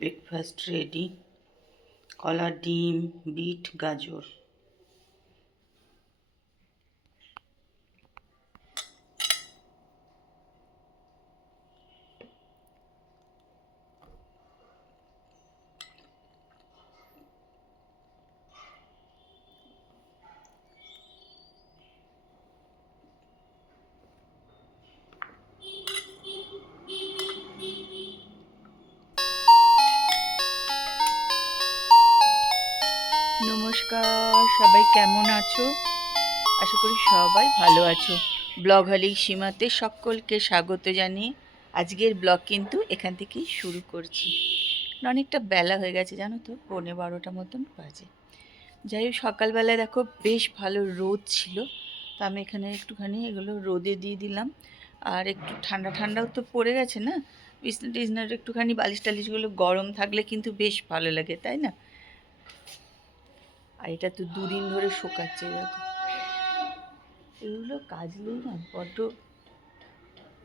Breakfast ready কলা ডিম bit গাজর নমস্কার, সবাই কেমন আছো? আশা করি সবাই ভালো আছো। ব্লগ হলিক সীমাতে সকলকে স্বাগত জানিয়ে আজকের ব্লগ কিন্তু এখান থেকেই শুরু করছি। অনেকটা বেলা হয়ে গেছে, জানো তো? পৌনে বারোটা মতন বাজে। যাই হোক, সকালবেলায় দেখো বেশ ভালো রোদ ছিল। তো আমি এখানে একটুখানি এগুলো রোদে দিয়ে দিলাম। আর একটু ঠান্ডা, ঠান্ডাও তো পড়ে গেছে না? বিছনা টিছনার একটুখানি বালিশ টালিশগুলো গরম থাকলে কিন্তু বেশ ভালো লাগে, তাই না? আর এটা তো দুদিন ধরে শোকাচ্ছে, দেখো। এগুলো কাজলেই না, বড্ড।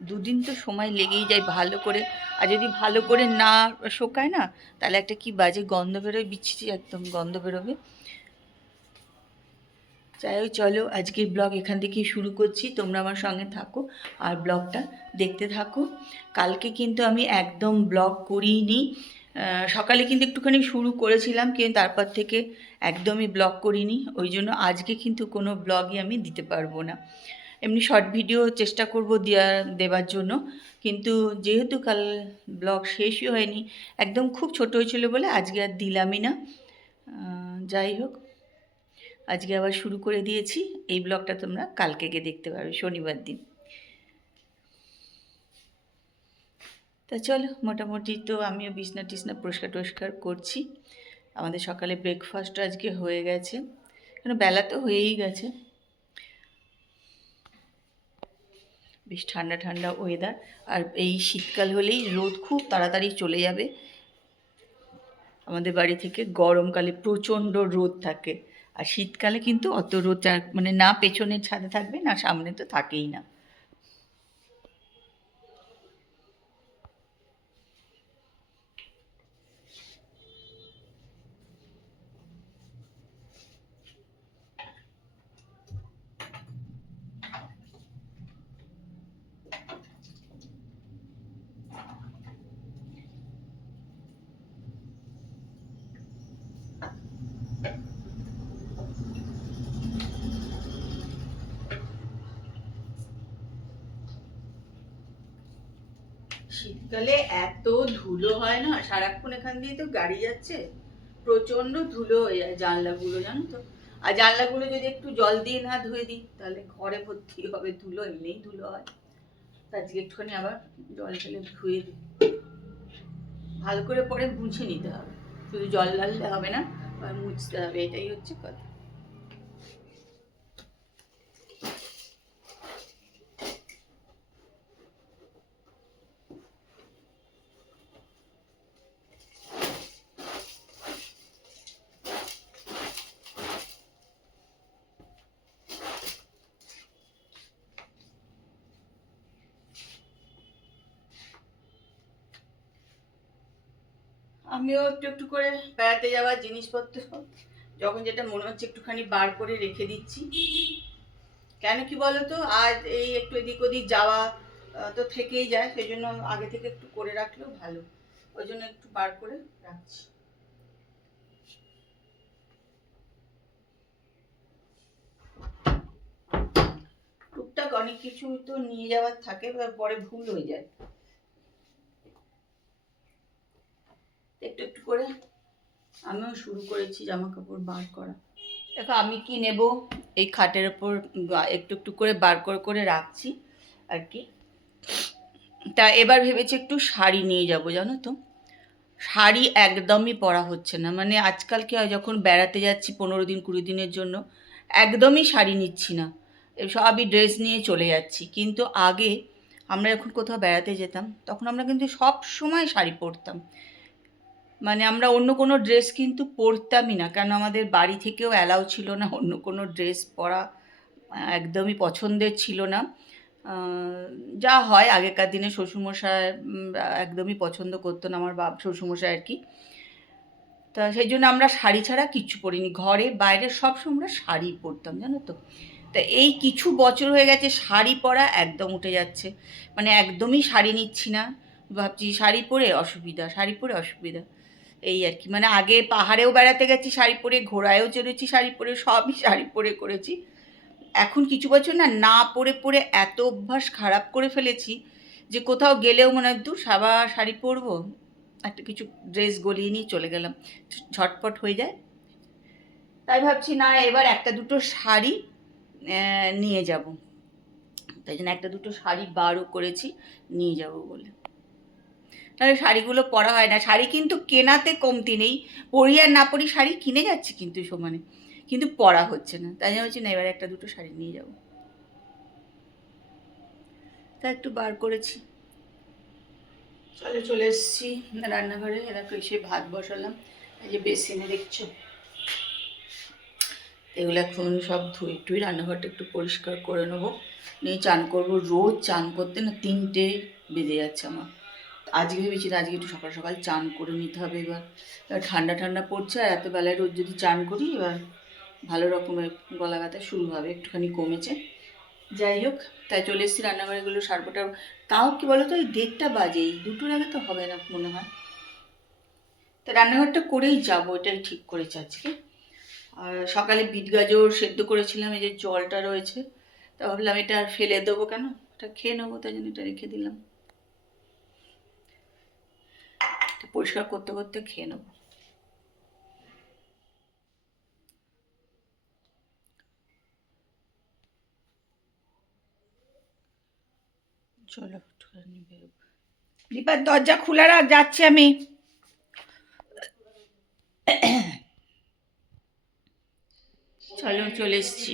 দুদিন তো সময় লেগেই যায় ভালো করে। আর যদি ভালো করে না শোকায় না, তাহলে একটা কি বাজে গন্ধ বেরোয়, বিচ্ছিরি একদম গন্ধ বেরোবে। যাই হোক, চলো, আজকের ব্লগ এখান থেকেই শুরু করছি। তোমরা আমার সঙ্গে থাকো আর ব্লগটা দেখতে থাকো। কালকে কিন্তু আমি একদম ব্লগ করিনি। সকালে কিন্তু একটুখানি শুরু করেছিলাম, কিন্তু তারপর থেকে একদমই ব্লগ করিনি। ওই জন্য আজকে কিন্তু কোনো ব্লগই আমি দিতে পারব না। এমনি শর্ট ভিডিও চেষ্টা করব দেওয়া দেওয়ার জন্য। কিন্তু যেহেতু কাল ব্লগ শেষই হয়নি, একদম খুব ছোট হয়েছিল বলে আজকে আর দিলামই না। যাই হোক, আজকে আবার শুরু করে দিয়েছি। এই ব্লগটা তোমরা কালকে গিয়ে দেখতে পারবে, শনিবার দিন। তা চলো, মোটামুটি তো আমিও বিছনা টিছনা পরিষ্কার টরিষ্কার করছি। আমাদের সকালে ব্রেকফাস্ট আজকে হয়ে গেছে। কেন, বেলা তো হয়েই গেছে। বেশ ঠান্ডা ঠান্ডা ওয়েদার আর এই শীতকাল হলেই রোদ খুব তাড়াতাড়ি চলে যাবে। আমাদের বাড়ি থেকে গরমকালে প্রচণ্ড রোদ থাকে। আর শীতকালে কিন্তু অত রোদ মানে না পেছনের ছাদে থাকবে, না সামনে তো থাকেই না। শীতকালে এত ধুলো হয় না? সারাক্ষণ এখান দিয়ে তো গাড়ি যাচ্ছে। প্রচণ্ড ধুলো হয়ে যায় জানলাগুলো, জানো তো? আর জানলাগুলো যদি একটু জল দিয়ে না ধুয়ে দিই, তাহলে ঘরে ভর্তি হবে ধুলো, এমনিই ধুলো হয়। আজকে একটুখানি আবার জল ঢেলে ধুয়ে দিই। ভালো করে পরে মুছে নিতে হবে। শুধু জল ঢাললে হবে না আর মুছতে হবে, এটাই হচ্ছে কথা। আমিও একটু একটু করে বেড়াতে যাওয়ার জিনিসপত্র, যখন যেটা মনে হচ্ছে একটুখানি বার করে রেখে দিচ্ছি। কেন কি বলো তো আজ এই একটু এদিক ওদিক যাওয়া তো থেকেই যায় সেই জন্য আগে থেকে একটু করে রাখলেও ভালো। ওই জন্য একটু বার করে রাখছি। টুকটাক অনেক কিছু তো নিয়ে যাওয়ার থাকে পরে ভুল হয়ে যায়। একটু একটু করে আমিও শুরু করেছি জামা কাপড় বার করা। দেখো, আমি কি নেব? এই খাটের ওপর একটু একটু করে বার করে করে রাখছি আর কি। তা এবার ভেবেছি একটু শাড়ি নিয়ে যাব, জানো তো? শাড়ি একদমই পরা হচ্ছে না। মানে আজকাল কি হয়, যখন বেড়াতে যাচ্ছি পনেরো দিন, কুড়ি দিনের জন্য, একদমই শাড়ি নিচ্ছি না। সবই ড্রেস নিয়ে চলে যাচ্ছি। কিন্তু আগে আমরা যখন কোথাও বেড়াতে যেতাম, তখন আমরা কিন্তু সব সময় শাড়ি পরতাম। মানে আমরা অন্য কোনো ড্রেস কিন্তু পরতামই না। কেন আমাদের বাড়ি থেকেও অ্যালাউ ছিল না, অন্য কোনো ড্রেস পরা, একদমই পছন্দের ছিল না। যা হয় আগেকার দিনে শ্বশুরমশাই একদমই পছন্দ করতো না আমার বাপ, শ্বশুরমশাই আর কি। তা সেই জন্য আমরা শাড়ি ছাড়া কিচ্ছু পরিনি। ঘরে, বাইরে সব সময় আমরা শাড়ি পরতাম, জানো তো। তা এই কিছু বছর হয়ে গেছে শাড়ি পরা একদম উঠে যাচ্ছে। মানে একদমই শাড়ি নিচ্ছি না। ভাবছি শাড়ি পরে অসুবিধা, শাড়ি পরে অসুবিধা। এই আর কি। মানে আগে পাহাড়েও বেড়াতে গেছি, শাড়ি পরে, ঘোড়ায়ও চড়েছি, শাড়ি পরে, সবই শাড়ি পরে করেছি। এখন কিছু বছর না না পরে পরে এত অভ্যাস খারাপ করে ফেলেছি যে কোথাও গেলেও মনে হয়, দূর, সাবা, শাড়ি পরবো। একটা কিছু ড্রেস গলিয়ে নিয়ে চলে গেলাম। ঝটপট হয়ে যায়। তাই ভাবছি, না, এবার একটা দুটো শাড়ি নিয়ে যাব। তাই জন্য একটা দুটো শাড়ি বারও করেছি, নিয়ে যাব বলে। তাহলে শাড়িগুলো পরা হয় না। শাড়ি কিন্তু কেনাতে কমতি নেই। পরি আর না পরি শাড়ি কিনে যাচ্ছে কিন্তু সমানে। কিন্তু পরা হচ্ছে না। তাই জন্য হচ্ছে না, এবার একটা দুটো শাড়ি নিয়ে যাব। তা একটু বার করেছি। চলে চলে এসেছি রান্নাঘরে। এরকম এসে ভাত বসালাম। এই যে বেসিনে দেখছ? এগুলো এখন সব ধুয়ে টুই রান্নাঘরটা একটু পরিষ্কার করে নেব। নিয়ে চান করব। রোজ চান করতে না তিনটে বেজে যাচ্ছে আমার। আজকে ভেবেছি না, আজকে একটু সকাল সকাল চান করে নিতে হবে এবার। ঠান্ডা ঠান্ডা পড়ছে আর এত বেলায় রোজ যদি চান করি এবার ভালো রকমের গলা ব্যথা শুরু হবে একটুখানি কমেছে। যাই হোক তাই চলে এসেছি রান্নাঘরেগুলো সারবোটা তাও কি বলো তো এই দেড়টা বাজে এই দুটোর আগে তো হবে না মনে হয়। তা রান্নাঘরটা করেই যাব এটাই ঠিক করেছে আজকে। আর সকালে বিট গাজর সেদ্ধ করেছিলাম এই যে জলটা রয়েছে। তা ভাবলাম এটা আর ফেলে দেবো কেন? এটা খেয়ে নেব তাই জন্য এটা রেখে দিলাম এটা পরিষ্কার করতে করতে খেয়ে নেব। চলো একটুখানি দরজা খোলা রাখ, যাচ্ছি আমি। চলো, চলে এসছি।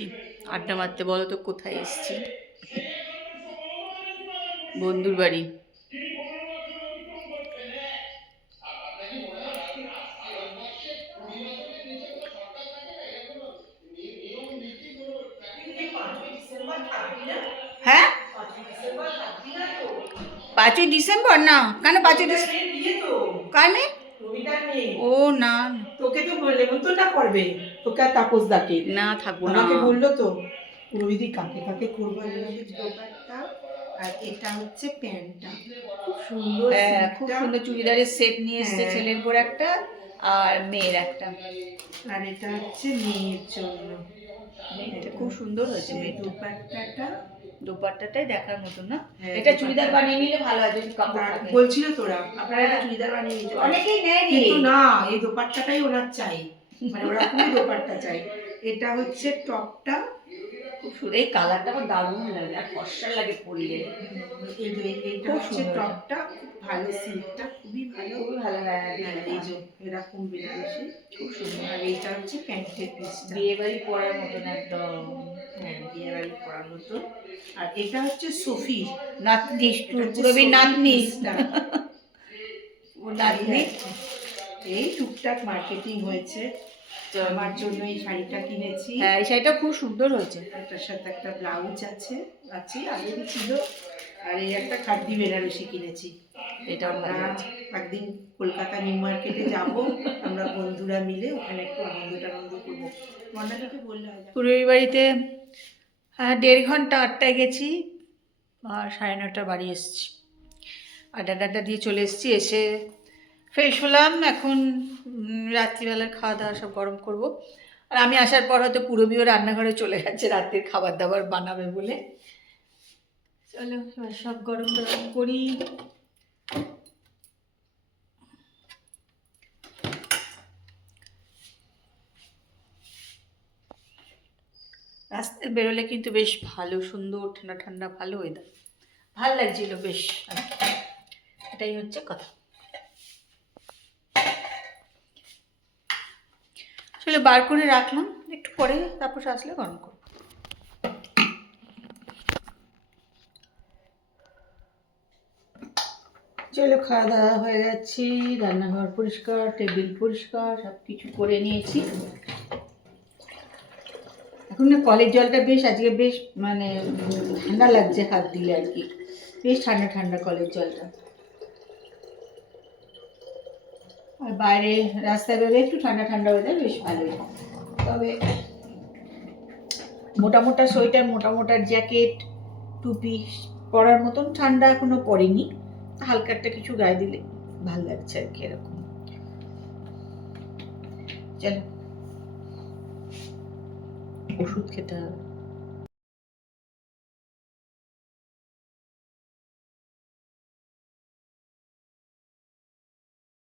আড্ডা মারতে, বলো তো কোথায় এসছি? বন্ধুর বাড়ি হ্যাঁ পাঁচই ডিসেম্বর? না কেন পাঁচই ডিসেম্বর? কানে? ও না তোকে তো নেমন্তন্নটা করবে? তোকে আর তাপস দাকে না থাকব না। আমাকে বলল তো রবিদি কাকে কাকে করব? দোকানটা আর এটা হচ্ছে প্যান্টটা। খুব সুন্দর হ্যাঁ খুব সুন্দর চুড়িদারের সেট নিয়ে এসছে হ্যাঁ। ছেলের পর একটা আর মেয়ের একটা। আর এটা হচ্ছে মেয়ের জন্য। এটা খুব সুন্দর হয়েছে দোপাট্টাটা। দোপাট্টাটাই দেখার মতন না? হ্যাঁ, এটা চুড়িদার বানিয়ে নিলে ভালো হয় যদি কাপড় বলছিল তোরা। আপনারা এটা চুড়িদার বানিয়ে নিতে অনেকেই নেয় কিন্তু না এই দোপাট্টাটাই ওনার চাই। মানে ওরকমই দোপাট্টা চাই। এটা হচ্ছে টপটা খুব সুন্দর। এই কালারটা আমার দারুণ লাগে আর ফর্সা লাগে হচ্ছে সুন্দর। টপটা খুব ভালো সিল্কটা খুবই ভালো। খুবই ভালো লাগে হ্যাঁ, এই যে এরকম বেনারসি খুব সুন্দর। আর এইটা হচ্ছে প্যান্টের পিসটা বিয়ে বাড়ি পরার মতন একদম। হ্যাঁ বিয়ে বাড়ি পরার মতো আর এটা হচ্ছে নাতনি নাতনি। ও নাতনি? এই টুকটাক মার্কেটিং হয়েছে। আমার জন্য এই শাড়িটা কিনেছি। হ্যাঁ এই শাড়িটা খুব সুন্দর হয়েছে। এটার সাথে একটা ব্লাউজ আছে আছে আগেরই ছিল আর এই একটা খাদ্যি বেনারসি কিনেছি। ভালো আমরা একদিন কলকাতা নিউ মার্কেটে যাব আমরা বন্ধুরা মিলে ওখানে একটু আনন্দ টানন্দ করব। মন্দাটাকে বললে হয় পূর্বী বাড়িতে দেড় ঘণ্টা আটটায় গেছি আর সাড়ে নটা বাড়ি এসেছি। আড্ডা টাড্ডা দিয়ে চলে এসেছি এসে ফ্রেশ হলাম এখন রাত্রিবেলার খাওয়া দাওয়া সব গরম করব। আর আমি আসার পর হয়তো পুরবীও রান্নাঘরে চলে যাচ্ছে রাতের খাবার দাবার বানাবে বলে। চলো সব গরম গরম করি। রাস্তায় বেরোলে কিন্তু বেশ ভালো, সুন্দর ঠান্ডা ঠান্ডা ভালো ওয়েদার ভালো লাগছিল বেশ। এটাই হচ্ছে কথা। আসলে বার করে রাখলাম, একটু পরে তারপর আসলে গরম করব। চলো খাওয়া দাওয়া হয়ে গেছি, রান্নাঘর পরিষ্কার, টেবিল পরিষ্কার সব কিছু করে নিয়েছি। এখন না কলের জলটা বেশ, আজকে বেশ মানে ঠান্ডা লাগছে হাত দিলে আর কি। বেশ ঠান্ডা ঠান্ডা কলের জলটা। আর বাইরে রাস্তায় বেরোলে একটু ঠান্ডা ঠান্ডা ওয়েদার বেশ ভালোই। তবে মোটা মোটা সোয়েটার, মোটা মোটা জ্যাকেট টুপি পরার মতন ঠান্ডা এখনও পড়েনি হালকা একটা কিছু গায়ে দিলে ভালো লাগছে আর কি এরকম। চলো। ওষুধ খেতে হবে।